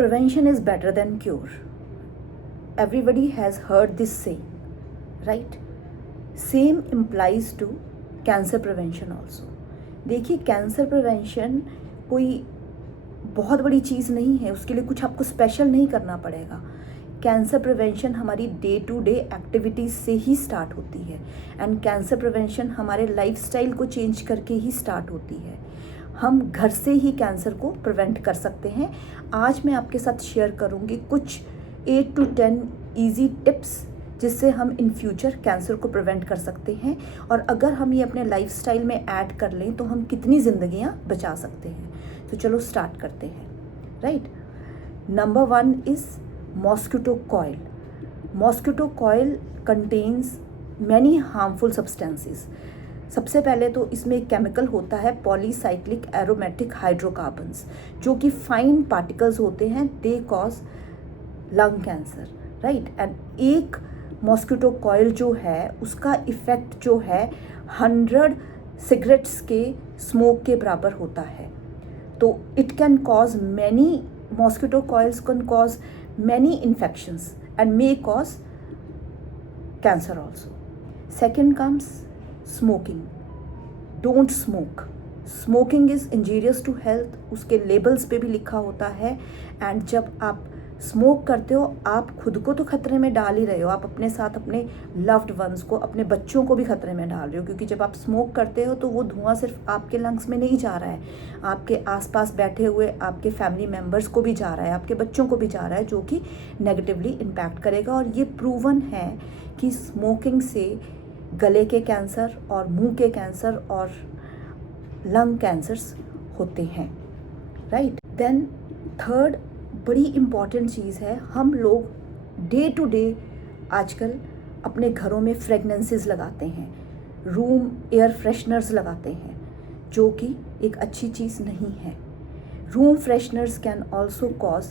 prevention is better than cure. Everybody has heard this saying, right? Same implies to cancer prevention also. देखिए, cancer prevention कोई बहुत बड़ी चीज़ नहीं है, उसके लिए कुछ आपको स्पेशल नहीं करना पड़ेगा. कैंसर प्रिवेंशन हमारी डे टू डे एक्टिविटीज़ से ही स्टार्ट होती है, एंड कैंसर प्रिवेंशन हमारे लाइफस्टाइल को चेंज करके ही स्टार्ट होती है. हम घर से ही कैंसर को प्रिवेंट कर सकते हैं. आज मैं आपके साथ शेयर करूंगी कुछ 8 to 10 ईजी टिप्स जिससे हम इन फ्यूचर कैंसर को प्रिवेंट कर सकते हैं, और अगर हम ये अपने लाइफस्टाइल में ऐड कर लें तो हम कितनी ज़िंदगियां बचा सकते हैं. तो चलो स्टार्ट करते हैं. Right, number 1 is mosquito coil. Mosquito coil contains many harmful substances. सबसे पहले तो इसमें एक केमिकल होता है पॉलीसाइक्लिक एरोमेटिक हाइड्रोकार्बन्स, जो कि फाइन पार्टिकल्स होते हैं. They cause lung cancer. Right, and एक मॉस्किटो कॉइल जो है उसका इफ़ेक्ट जो है 100 सिगरेट्स के स्मोक के बराबर होता है. तो it can cause many, mosquito coils can cause many infections and may cause cancer also. Second comes smoking. Don't smoke. Smoking is injurious to health, उसके लेबल्स पे भी लिखा होता है. एंड जब आप स्मोक करते हो आप खुद को तो खतरे में डाल ही रहे हो, आप अपने साथ अपने लव्ड वंस को, अपने बच्चों को भी खतरे में डाल रहे हो. क्योंकि जब आप स्मोक करते हो तो वो धुआं सिर्फ आपके लंग्स में नहीं जा रहा है, आपके आसपास बैठे हुए आपके फैमिली मेम्बर्स को भी जा रहा है, आपके बच्चों को भी जा रहा है, जो कि नेगेटिवली इम्पैक्ट करेगा. और ये प्रूवन है कि स्मोकिंग से गले के कैंसर और मुंह के कैंसर और लंग कैंसर्स होते हैं. राइट, देन थर्ड बड़ी इम्पॉर्टेंट चीज़ है, हम लोग डे टू डे आजकल अपने घरों में फ्रेगनेंसेस लगाते हैं, रूम एयर फ्रेशनर्स लगाते हैं, जो कि एक अच्छी चीज़ नहीं है. Room fresheners can also cause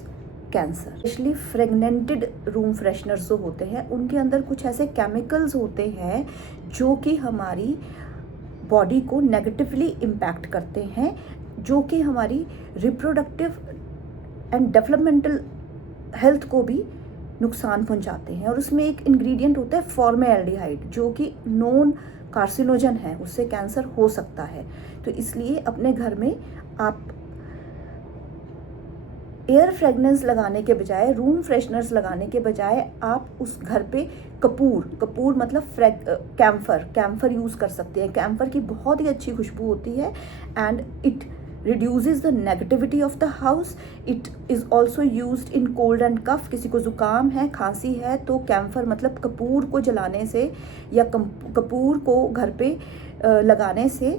cancer. Specially fragranted room fresheners जो होते हैं उनके अंदर कुछ ऐसे केमिकल्स होते हैं जो कि हमारी बॉडी को नेगेटिवली इम्पैक्ट करते हैं, जो कि हमारी रिप्रोडक्टिव एंड डेवलपमेंटल हेल्थ को भी नुकसान पहुंचाते हैं. और उसमें एक इंग्रेडिएंट होता है फॉर्मेल्डिहाइड, जो कि नॉन कार्सिनोजन है, उससे कैंसर हो सकता है. तो इसलिए अपने घर में आप एयर फ्रेगनेंस लगाने के बजाय, रूम फ्रेशनर्स लगाने के बजाय आप उस घर पे कपूर मतलब कैम्फर यूज़ कर सकते हैं. कैम्फर की बहुत ही अच्छी खुशबू होती है and it reduces the negativity of the house. It is also used in cold and cough. किसी को ज़ुकाम है, खांसी है, तो कैम्फर मतलब कपूर को जलाने से या कपूर को घर पे लगाने से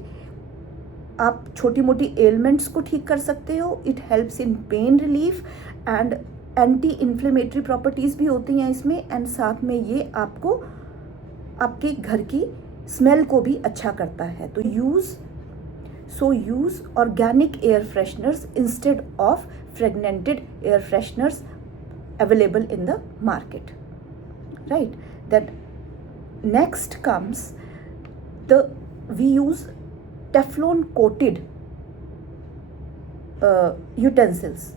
आप छोटी मोटी एलिमेंट्स को ठीक कर सकते हो. It helps in pain relief and anti inflammatory properties भी होती हैं इसमें. एंड साथ में ये आपको आपके घर की स्मेल को भी अच्छा करता है. तो use organic air fresheners instead of fragmented air fresheners available in the market. Right, that next comes we use Teflon coated utensils.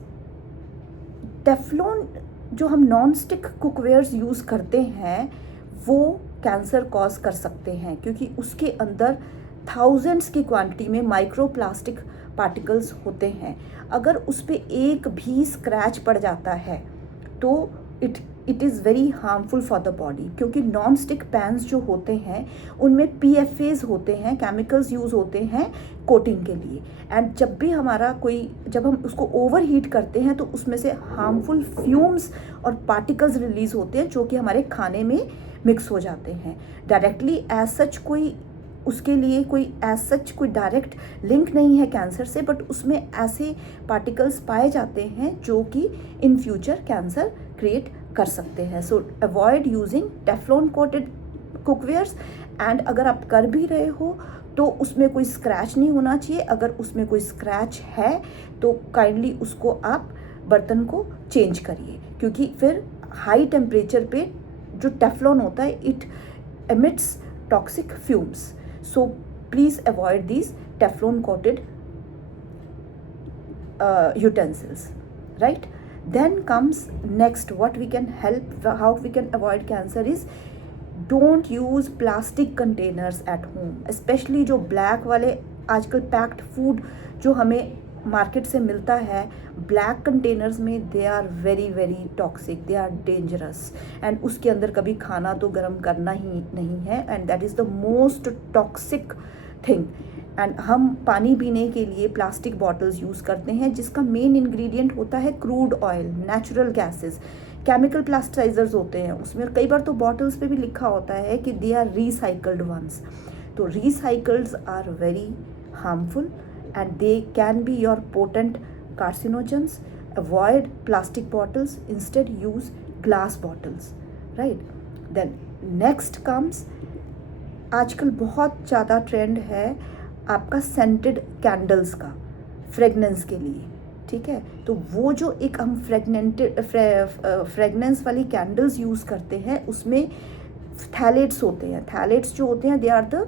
Teflon जो हम नॉन स्टिक कुकवेयर्स यूज़ करते हैं वो कैंसर कॉज कर सकते हैं, क्योंकि उसके अंदर थाउजेंड्स की क्वांटिटी में माइक्रोप्लास्टिक पार्टिकल्स होते हैं. अगर उस पर एक भी स्क्रैच पड़ जाता है तो it is very harmful for the body. क्योंकि नॉन स्टिक पैन्स जो होते हैं उनमें PFAs होते हैं, केमिकल्स यूज़ होते हैं कोटिंग के लिए. एंड जब हम उसको ओवर हीट करते हैं तो उसमें से हार्मफुल फ्यूम्स और पार्टिकल्स रिलीज़ होते हैं, जो कि हमारे खाने में मिक्स हो जाते हैं. डायरेक्टली एज सच उसके लिए कोई डायरेक्ट लिंक नहीं है कैंसर से, बट उसमें ऐसे पार्टिकल्स पाए जाते हैं जो कि इन फ्यूचर कैंसर क्रिएट कर सकते हैं. सो avoid using Teflon coated cookwares. And अगर आप कर भी रहे हो तो उसमें कोई स्क्रैच नहीं होना चाहिए. अगर उसमें कोई स्क्रैच है तो काइंडली उसको आप बर्तन को चेंज करिए, क्योंकि फिर हाई टेम्परेचर पे जो टेफ्लॉन होता है it emits toxic fumes. So please avoid these Teflon coated utensils, right? Then comes next, what we can help, how we can avoid cancer is don't use plastic containers at home, especially जो black वाले आजकल packed food जो हमें market से मिलता है black containers में, they are very very toxic, they are dangerous, and उसके अंदर कभी खाना तो गर्म करना ही नहीं है, and that is the most toxic thing. And हम पानी पीने के लिए प्लास्टिक बॉटल्स यूज़ करते हैं जिसका मेन इंग्रेडिएंट होता है crude oil, natural gases, chemical plasticisers होते हैं उसमें। कई बार तो बॉटल्स पे भी लिखा होता है कि दे आर रिसाइकल्ड वंस। तो recycles are very harmful and they can be your potent carcinogens. Avoid plastic bottles, instead use glass bottles, right? Then next comes, आजकल बहुत ज़्यादा ट्रेंड है आपका सेंटेड कैंडल्स का फ्रेगनेंस के लिए, ठीक है? तो वो जो एक हम फ्रेगनेंस वाली कैंडल्स यूज़ करते हैं उसमें थैलेट्स होते हैं। थैलेट्स जो होते हैं they are the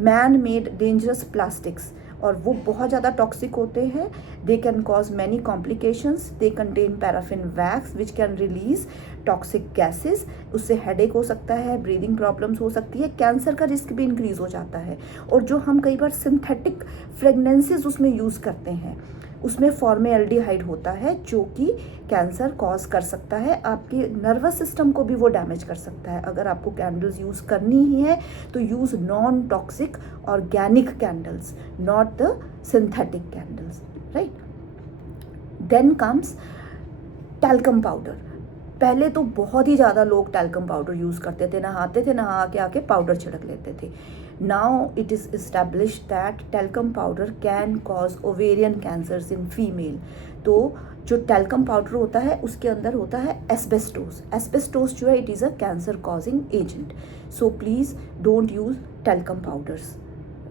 man made dangerous plastics, और वो बहुत ज़्यादा टॉक्सिक होते हैं। They can cause many complications, they contain paraffin wax which can release toxic gases, उससे हेडेक हो सकता है, ब्रीदिंग प्रॉब्लम्स हो सकती है, कैंसर का रिस्क भी इंक्रीज हो जाता है। और जो हम कई बार सिंथेटिक फ्रेगनेंसेस उसमें यूज़ करते हैं उसमें फॉर्मेल्डिहाइड होता है जो कि कैंसर कॉज कर सकता है, आपके नर्वस सिस्टम को भी वो डैमेज कर सकता है। अगर आपको कैंडल्स यूज़ करनी ही है तो use non toxic organic candles, not the synthetic candles, right? Then comes talcum powder. पहले तो बहुत ही ज़्यादा लोग टैल्कम पाउडर यूज़ करते थे, नहाते थे, नहा के आके पाउडर छिड़क लेते थे। Now it is established that talcum powder can cause ovarian cancers in female. तो जो टैल्कम पाउडर होता है उसके अंदर होता है एस्बेस्टोस। एस्बेस्टोस जो है it is a cancer causing agent, so please don't use talcum powders,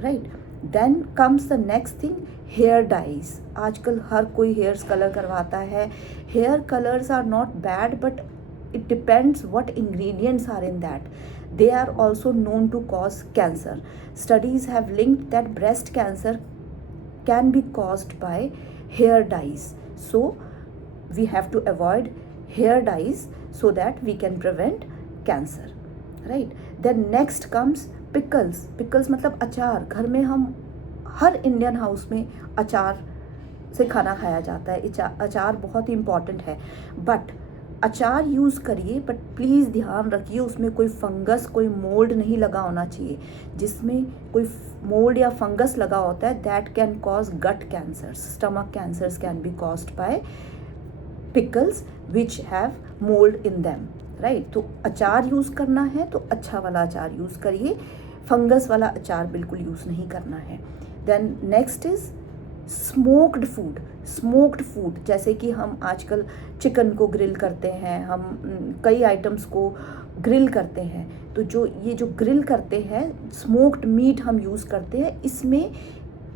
right? Then comes the next thing, hair dyes. आजकल हर कोई हेयर्स कलर करवाता है। Hair colours are not bad but it depends what ingredients are in that. They are also known to cause cancer. Studies have linked that breast cancer can be caused by hair dyes, so we have to avoid hair dyes so that we can prevent cancer, right? Then next comes pickles. Pickles मतलब अचार। घर में हम हर Indian house में अचार से खाना खाया जाता है। अचार बहुत ही इम्पॉर्टेंट है, बट अचार यूज़ करिए बट प्लीज़ ध्यान रखिए उसमें कोई फंगस, कोई मोल्ड नहीं लगा होना चाहिए। जिसमें कोई मोल्ड या फंगस लगा होता है that can cause gut cancers, stomach cancers can be caused by pickles which have mould in them, right? तो अचार यूज़ करना है तो अच्छा वाला अचार यूज़ करिए, फंगस वाला अचार बिल्कुल यूज़ नहीं करना है। Then next is smoked food. Smoked food जैसे कि हम आजकल चिकन को ग्रिल करते हैं, हम कई आइटम्स को ग्रिल करते हैं, तो जो ये जो ग्रिल करते हैं स्मोक्ड मीट हम यूज़ करते हैं, इसमें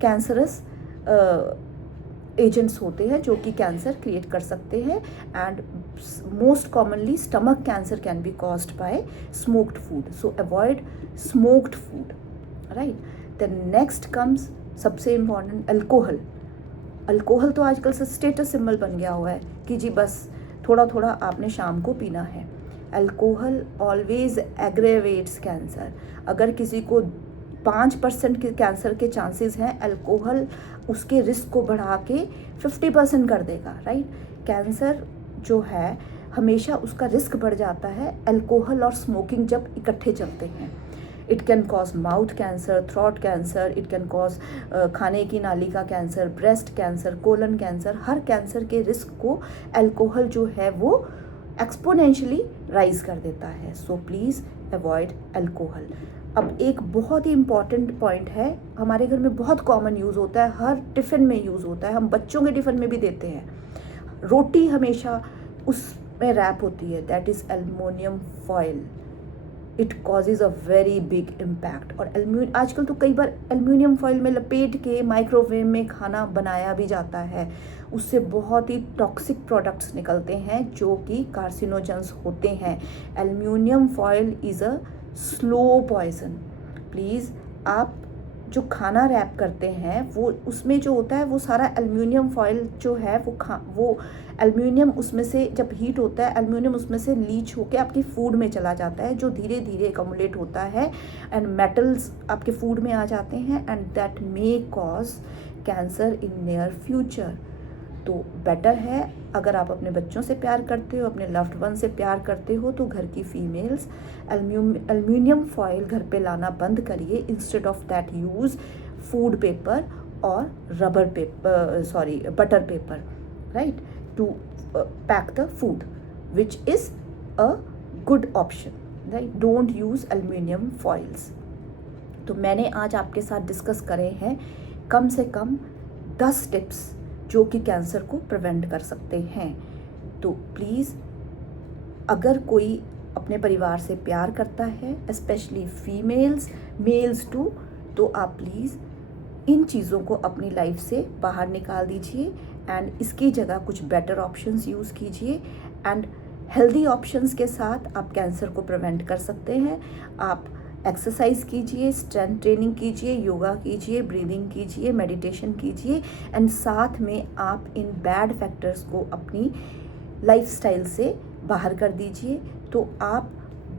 कैंसरस एजेंट्स होते हैं जो कि कैंसर क्रिएट कर सकते हैं, and most commonly stomach cancer can be caused by smoked food, so avoid smoked food, right? Then next comes सबसे इम्पॉर्टेंट, अल्कोहल। अल्कोहल तो आजकल से स्टेटस सिंबल बन गया हुआ है कि जी बस थोड़ा थोड़ा आपने शाम को पीना है। Alcohol always aggravates cancer. अगर किसी को 5% के कैंसर के चांसेस हैं, अल्कोहल उसके रिस्क को बढ़ा के 50% कर देगा, राइट? कैंसर जो है हमेशा उसका रिस्क बढ़ जाता है अल्कोहल और स्मोकिंग जब इकट्ठे चलते हैं। It can cause mouth cancer, throat cancer, it can cause खाने की नाली का cancer, breast cancer, colon cancer. हर कैंसर के रिस्क को अल्कोहल जो है वो एक्सपोनेंशियली राइज कर देता है, सो प्लीज़ अवॉइड अल्कोहल। अब एक बहुत ही इम्पॉर्टेंट पॉइंट है, हमारे घर में बहुत कॉमन यूज़ होता है, हर टिफ़िन में यूज़ होता है, हम बच्चों के टिफ़िन में भी देते हैं। रोटी हमेशा उसमें रैप होती है, that is aluminium foil. It causes a very big impact. और आजकल तो कई बार एल्युमिनियम फॉयल में लपेट के माइक्रोवेव में खाना बनाया भी जाता है, उससे बहुत ही टॉक्सिक प्रोडक्ट्स निकलते हैं जो कि कार्सिनोजेंस होते हैं। Aluminium foil is a slow poison. Please आप जो खाना रैप करते हैं वो उसमें जो होता है वो सारा एल्युमिनियम फॉयल जो है वो एल्युमिनियम उसमें से जब हीट होता है एल्युमिनियम उसमें से लीच होके आपकी फूड में चला जाता है, जो धीरे धीरे एकमुलेट होता है एंड मेटल्स आपके फूड में आ जाते हैं and that may cause cancer in near future. तो बेटर है अगर आप अपने बच्चों से प्यार करते हो, अपने लव्ड वन से प्यार करते हो, तो घर की फीमेल्स एल्युमिनियम फॉयल घर पे लाना बंद करिए। Instead of that use food paper और butter paper, right, to pack the food, which is a good option, right. Don't use aluminium foils. तो मैंने आज आपके साथ डिस्कस करे हैं कम से कम 10 टिप्स जो कि कैंसर को प्रिवेंट कर सकते हैं। तो प्लीज़ अगर कोई अपने परिवार से प्यार करता है, स्पेशली फीमेल्स, मेल्स टू, तो आप प्लीज़ इन चीज़ों को अपनी लाइफ से बाहर निकाल दीजिए एंड इसकी जगह कुछ बेटर ऑप्शंस यूज़ कीजिए एंड हेल्दी ऑप्शंस के साथ आप कैंसर को प्रिवेंट कर सकते हैं। आप एक्सरसाइज कीजिए, स्ट्रेंथ ट्रेनिंग कीजिए, योगा कीजिए, ब्रीदिंग कीजिए, मेडिटेशन कीजिए एंड साथ में आप इन बैड फैक्टर्स को अपनी लाइफस्टाइल से बाहर कर दीजिए, तो आप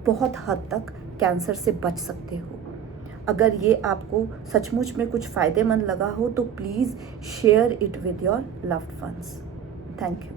बहुत हद तक कैंसर से बच सकते हो। अगर ये आपको सचमुच में कुछ फ़ायदेमंद लगा हो तो please share it with your loved ones. Thank you.